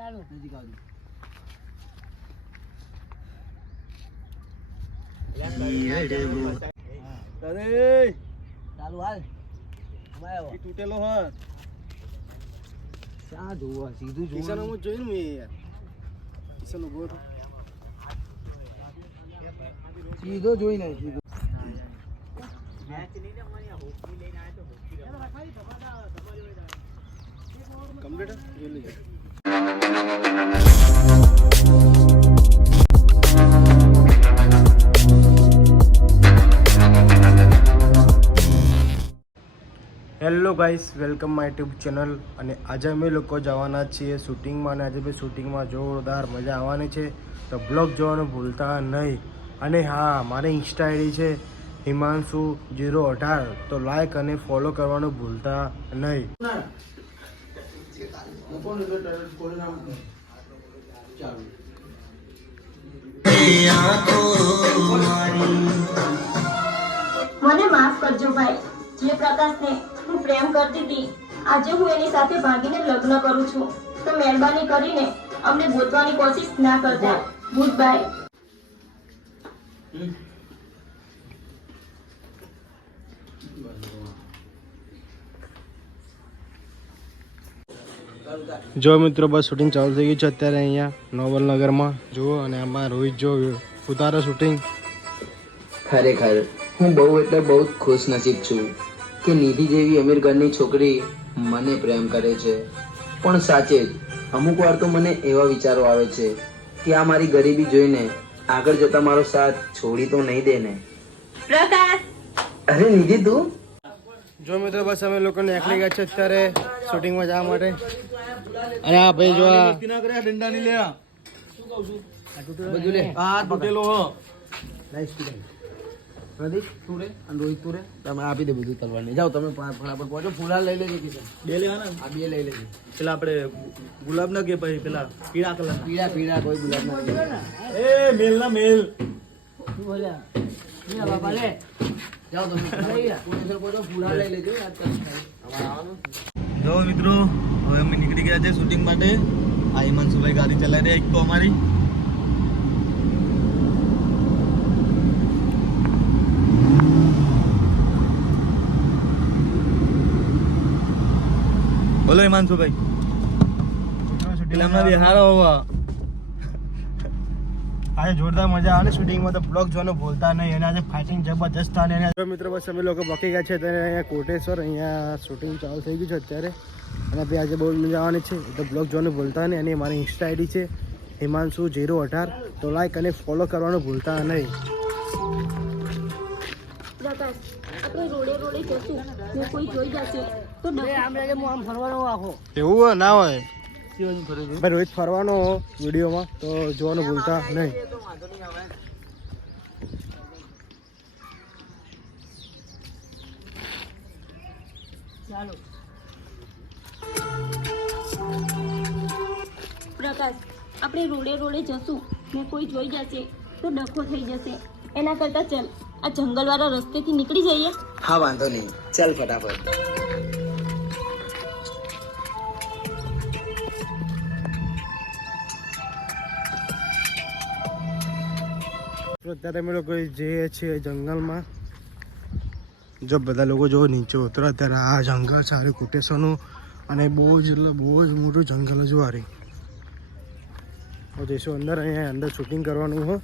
ચાલો નજીક આવજો. અરે ચાલુ હાલ. અમાય તૂટેલો હ ક્યાં જોવા સીધું કિશન જોવાનું. હું જોયું ને યાર કિશન ઉભો હતો. સીધો જોઈ નહીં સીધો. કમ્પ્લીટ જોઈ લેજો. Hello guys, welcome my YouTube channel. અને આજે અમે લોકો જવાના છીએ શૂટિંગમાં, અને આજે બી શૂટિંગમાં જોરદાર મજા આવવાની છે. તો બ્લોગ જોવાનું ભૂલતા નહીં. અને હા, મારી ઇન્સ્ટા આઈડી છે હિમાંશુ018, તો લાઈક અને ફોલો કરવાનું ભૂલતા નહીં. મને માફ કરજો ભાઈ. જે પ્રકાશને હું પ્રેમ કરતી હતી, આજે હું એની સાથે ભાગીને લગ્ન કરું છું. તો મહેરબાની કરીને અમને ગોતવાની કોશિશ ના કરતા. Good bye. જો મિત્રો, બસ શૂટિંગ ચાલુ થઈ ગયું છે અત્યારે અહીંયા નોબલનગરમાં. જુઓ, અને આમાં રોહિત જો ઉતારો શૂટિંગ. ખરેખર હું બહુ એટલે બહુ જ ખુશ નસીબ છું કે નિધિ જેવી અમીર ઘરની છોકરી મને પ્રેમ કરે છે. પણ સાચે જ અમુક વાર તો મને એવા વિચારો આવે છે કે આ મારી ગરીબી જોઈને આગળ જતા મારો સાથ છોડી તો નહીં દે ને. પ્રકાશ, અરે નિધિ તું? જો મિત્રો, બસ અમે લોકો નીકળી ગયા છે અત્યારે શૂટિંગમાં જવા માટે. અને આ ભાઈ જો ડંડા ની લે બધું લે. આ તૂટેલો હો. લાઈસ સ્ટુડન્ટ પ્રદીપ તું રે અને રોહિત તું રે. તમે આપી દે બધું તલવાર ને. જાઓ તમે ફટાફટ પહોંચો. ફૂલાર લઈ લેજો કિશન. બે લેવાના આ બે લઈ લેજો. પેલા આપણે ગુલાબ ના કે પછી પેલા પીળા કલર પીળા પીળા કોઈ ગુલાબ ના. એ મેલ ના મેલ. શું બોલ્યા? લે બાપા લે. જાઓ તમે કોટેશ્વર પહોંચો. ફૂલાર લઈ લેજો. આજ અમારે આવવાનું. જો મિત્રો, હવે અમે નીકળી ગયા છે શૂટિંગ માટે. આ હિમાંશુભાઈ ગાડી ચલાવી રહ્યા એક તો અમારી. બોલો હિમાંશુભાઈ. આજે જોરદાર મજા આવે શૂટિંગમાં, તો બ્લોગ જોવાનું ભૂલતા નહીં. અને આજે ફાઇટિંગ જબરજસ્ત થાય. અને મિત્રો, બસ અમે લોકો બાકી ગયા છે તો અહીંયા કોટેશ્વર, અહીંયા શૂટિંગ ચાલુ થઈ ગયું છે અત્યારે. અને ભાઈ આજે બહુ મજા આવવાની છે, તો બ્લોગ જોવાનું ભૂલતા નહીં. અને મારી ઇન્સ્ટા આઈડી છે હિમાંશુ018, તો લાઈક અને ફોલો કરવાનું ભૂલતા નહીં. પ્રકાશ, આપણે રોડે રોડે જશું ને કોઈ જોઈ જશે તો આમ લાગે હું આમ ફરવાનો આખો. એવું ના હોય ભાઈ, રોજ ફરવાનો વિડીયોમાં, તો જોવાનું ભૂલતા નહીં. ચાલો. પ્રકાશ, આપણે રોડે રોડે જશું ને કોઈ જોઈ જશે તો ડખો થઈ જશે. એના કરતાં ચાલ આ જંગલવાળા રસ્તેથી નીકળી જઈએ. હા, વાંધો નહીં, ચાલ ફટાફટ. અત્યારે અમે લોકો જઈએ છીએ જંગલમાં. જો બધા લોકો જો નીચે ઉતરો, અત્યારે આ જંગલ સારું કોટેશ્વરનું, અને બહુ જ એટલે બહુ જ મોટું જંગલ જો આ રહી. જઈશું અંદર. અહીંયા અંદર શૂટિંગ કરવાનું હોય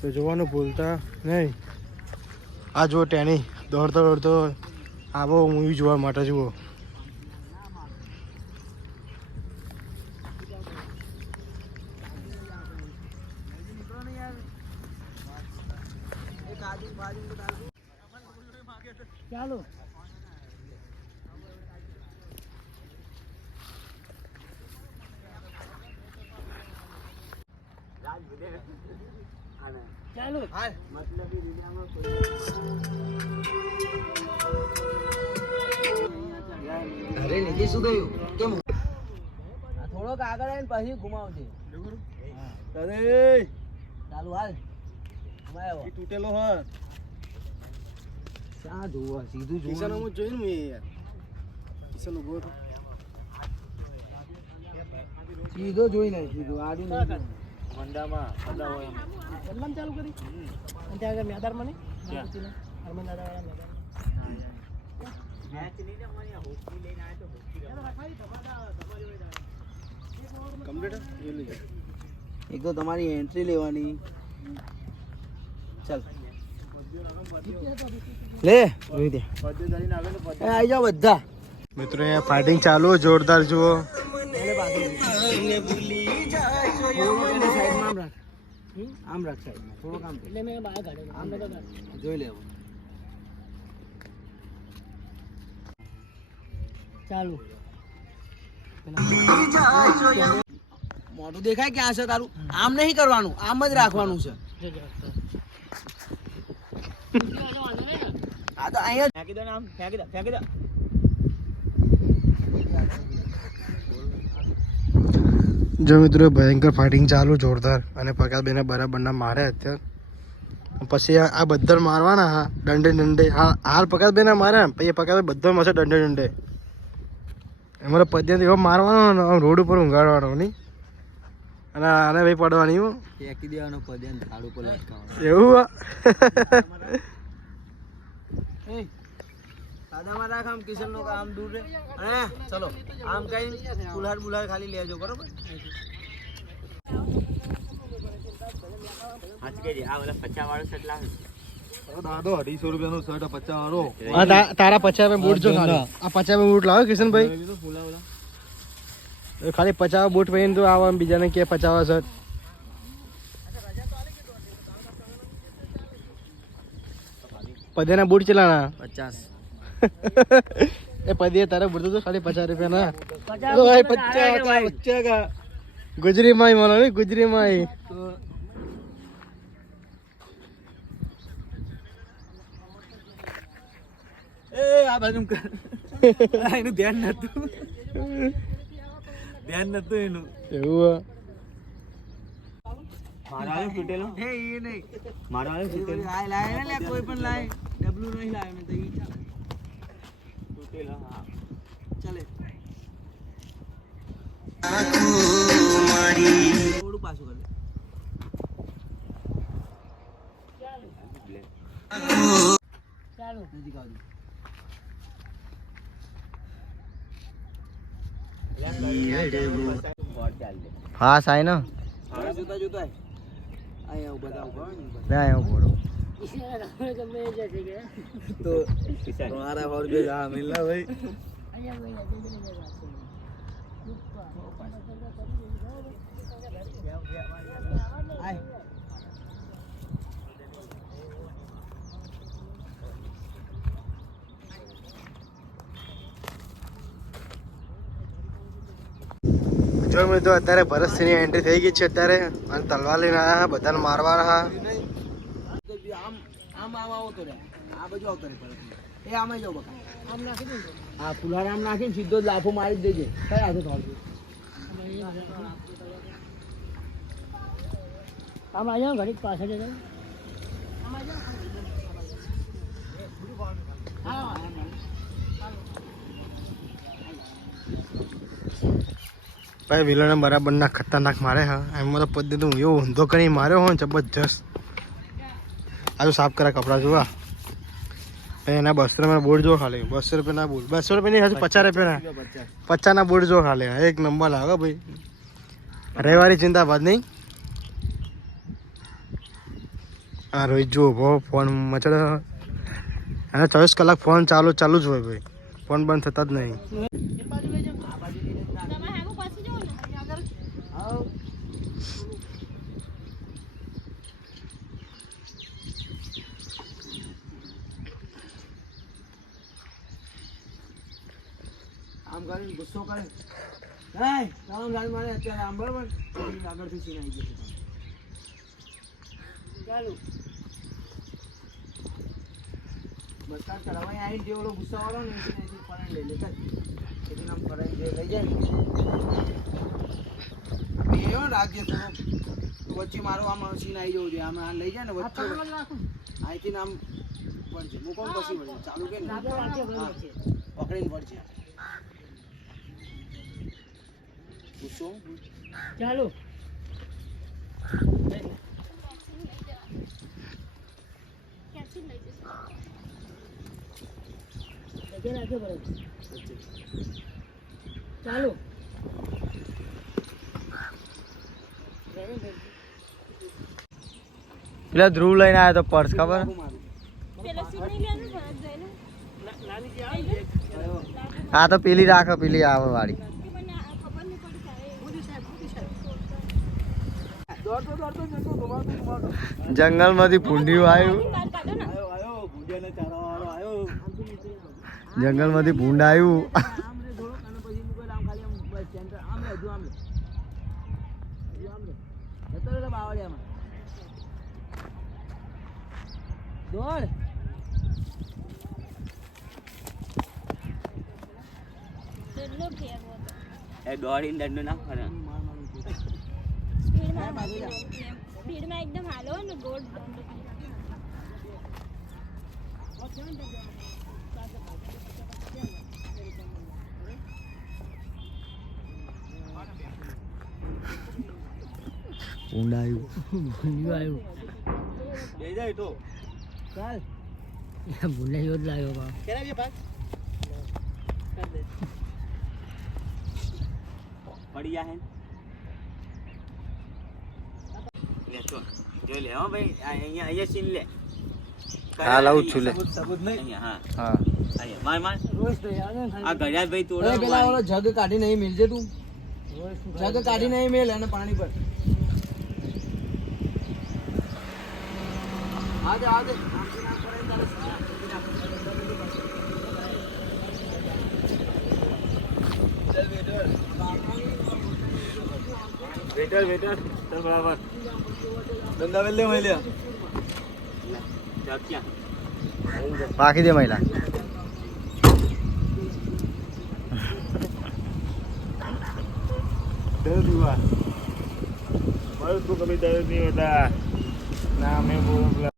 તો જોવાનું ભૂલતા નહીં. આ જુઓ ટેની દોડતો દોડતો આવો મૂવી જોવા માટે. જુઓ, ચાલો. ચાલો. અરે નિધિ શું થયું? કેમ? થોડોક આગળ આવીને પછી ઘુમાવજે. અરે ચાલુ હાલ. અમાય આવો. તૂટેલો હ ક્યાં જોવા સીધું કિશન જોવાનું. હું જોયું ને યાર. કિશન ઉભો હતો. સીધો જોઈ નહીં સીધો આડું નહીં બદલામ ચાલુ કરી અને ત્યાં આગળ મેદારમાં નહીં હરમન દાદાવાળા એક તો તમારી એન્ટ્રી લેવાની ચાલ લે રોહિત આવી જાઓ બધા મિત્રો અહીંયા ફાઇટિંગ ચાલુ જોરદાર જુઓ આમ રાખ સાઈડમાં થોડો કામ એટલે મેં બહાર કાઢ્યો આમ બધો જોઈ લેવું ચાલુ મોઢું દેખાય ક્યાં છે તારું આમ નહીં કરવાનું આમ જ રાખવાનું છે હા તો અહીંયા ફેંકી દો ને આમ ફેંકી દો જો મિત્રો ભયંકર ફાઇટિંગ ચાલુ જોરદાર અને પકાબેને બરાબરના મારે અત્યારે પછી આ બધા મારવાના હા દંડે હાલ પકાબેને મારે પછી પકાબે બધા મારશે દંડે અમારે પદ્યાથી એવો મારવાનો રોડ ઉપર ઊંઘાડવાનો નહીં અને આને ભાઈ પડવાની હું ફેંકી દેવાનો પદ્યાન થાળ ઉપર લટકાવવાનો એવું સાદામાં રાખ આમ કિશનનો આમ દૂર રે અને ચલો આમ કઈ બુલાર ખાલી લેજો બરોબર તારા 50 બૂટ જો ખાલી આ 50 બૂટ લાવો કિશનભાઈ ખાલી 50 બૂટ પહેરીને તો આવા બીજાને કે 50 શર્ટ પદ્યાના બૂટ ચલાના 50 એ પદીએ તારે બૂટ તો ખાલી 50 રૂપિયા ના 50 ગુજરી માઈ માનો ને ગુજરી માઈ આ બાજુ એનું ધ્યાન નતું એનું એવું મારવાનું ફૂટેલું હે એ નહીં મારવાનું ફૂટેલું લાય ને લે કોઈ પણ લાય ડબલું નહીં લાય મેં તો ઈ ફૂટેલો હા ચાલે થોડું પાછું કર ચાલો નજીક આવજો હા સાઈ ના જોતા જોતા અહીંયા બધા ઉભા ના એવું બોલો તો તમારા और जो जहाँ मिलना भाई જો મિત્રો અત્યારે ભરતસિંહની એન્ટ્રી થઈ ગઈ છે અત્યારે અને તલવાર લઈને આવ્યા બધાને મારવાના હા આમ આમ આવો તો રે આ બાજુ આવતો રે એ આમે જાવ બકા આમ નાખી દે આ ફુલાર આમ નાખીને સીધો જ લાફો મારી જ દેજે કઈ હાથે થોડું આમ અહીંયા ઘડીક પાછળ જજો ભાઈ વિલને બરાબરના ખતરનાક મારે હા એમાં તો પદ્ધતિ હું એવો ઊંધો કરી માર્યો હોય જબરજસ્ત આ સાફ કર્યા કપડાં જોવા એના 200 રૂપિયા બોર્ડ જો ખાલી 200 રૂપિયાના બોર્ડ 200 રૂપિયા નહીં 50 રૂપિયાના 50 ના બોર્ડ જો ખાલી એક નંબર લાગે ભાઈ રવિવારી ચિંતા બાદ નહીં હા રોહિત જો ઉભો ફોન મચડે અને 24 કલાક ફોન ચાલુ જ હોય ભાઈ ફોન બંધ થતા જ નહીં આમ કરીને ગુસ્સો કરે હે રામ રામ મારે અત્યારે આમ બરાબર આગળથી સીન આવી ગયો ચાલુ બસ કરાવાય આઈ જે ઓલો ગુસ્સો વાળો ને એથી ફરાઈ લઈ લે એથી નામ ફરાઈ જે લઈ જાય ને એવો રાખજે તો વચ્ચે મારો આમ સીન આવી જવું જોઈએ આમ આ લઈ જાય ને વચ્ચે અહીંથી નામ પડશે મૂકો પછી પડશે ચાલુ કે પકડીને પડશે ગુસ્સો ચાલો ચાલો પેલા ધ્રુવ લઈને આવ્યો તો પર્સ ખબર હા તો પેલી રાખો પેલી આવે વાળી જંગલ માંથી ભૂંડિયું આવ્યું જંગલ માંથી ભૂંડ આવ્યું દોડ દોડીને દંડો નાખવાનો સ્પીડમાં એકદમ હાલો ને ગોળ ભૂંડ આવ્યું જઈ જાય તો ચાલ ભૂંડાયો જ લાવ્યો બા કેરા બે ભાગ પડી જા હે લે તો જો લે હો ભાઈ અહીંયા સીન લે હા લાવું છું લે સબૂત નહીં અહીંયા હા અહીંયા માર માર રોજ તો યાર આ ઘડિયાળ ભાઈ તોડો પેલા ઓલો જગ કાઢી નહીં મિલજે તું જગ કાઢી નહીં મેલ અને પાણી પર આજે આજે વેટર વેટર ચાલ બરાબર ધંધા વેલે મળ્યા ચાપ ક્યાં રાખી દે મહિલા दर्द हुआ मर्द को कभी दर्द नहीं होता ना हमें वो